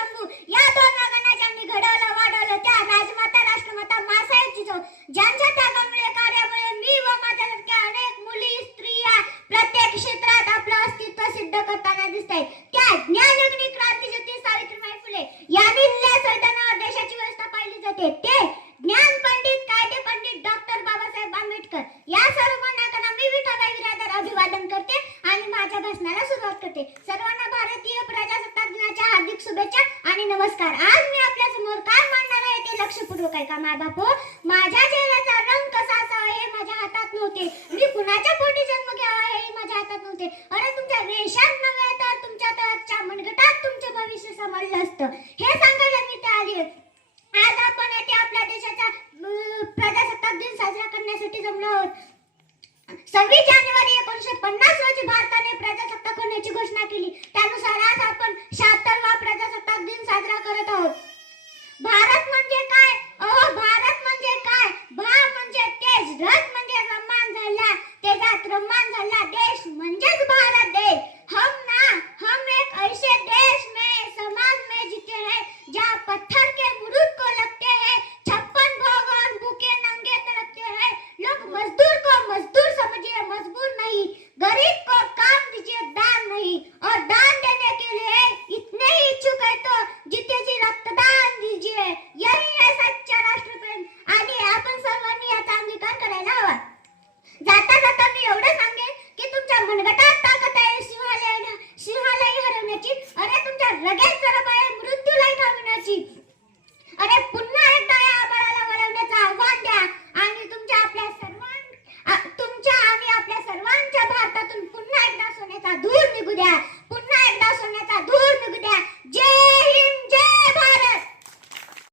शंभू. या दोन ज्यांनी घडवलं वाढवलं त्या राजमाता राष्ट्रमाता जो ज्यांच्या त्यागामुळे कार्यामुळे मी व अनेक मुली स्त्रिया प्रत्येक क्षेत्रात आपलं अस्तित्व सिद्ध करताना दिसत त्या ज्ञानग्नी क्रांती ज्योती सावित्रीबाई फुले यांनी देशाची व्यवस्था पाहिली जाते. ते ज्ञान पंडित कायदे पंडित डॉक्टर बाबासाहेब आंबेडकर या सर्व त्यांना मी विठाबाई अभिवादन करते आणि माझ्या भाषणाला सुरुवात करते. सर्वांना भारतीय प्रजा हार्दिक शुभेच्छा आणि नमस्कार. आज मी आपल्यासमोर काय मांडणार आहे ते लक्षपूर्वक आहे का माय बापू. माझ्या चेहऱ्याचा रंग कसा असावा हे माझ्या हातात नव्हते. मी कुणाच्या पोटी जन्म घ्यावा हे माझ्या हातात नव्हते. अरे तुमच्या वेशात नव्हे तर तुमच्या तळाच्या मनगटात तुमचे भविष्य समजलं असतं. हे सांगायला मी ते आली आज आपण येथे आपल्या देशाचा प्रजासत्ताक दिन साजरा करण्यासाठी जमलो आहोत. सव्वीस जानेवारी एकोणीसशे पन्नास रोजी भारताने प्रजासत्ताक होण्याची घोषणा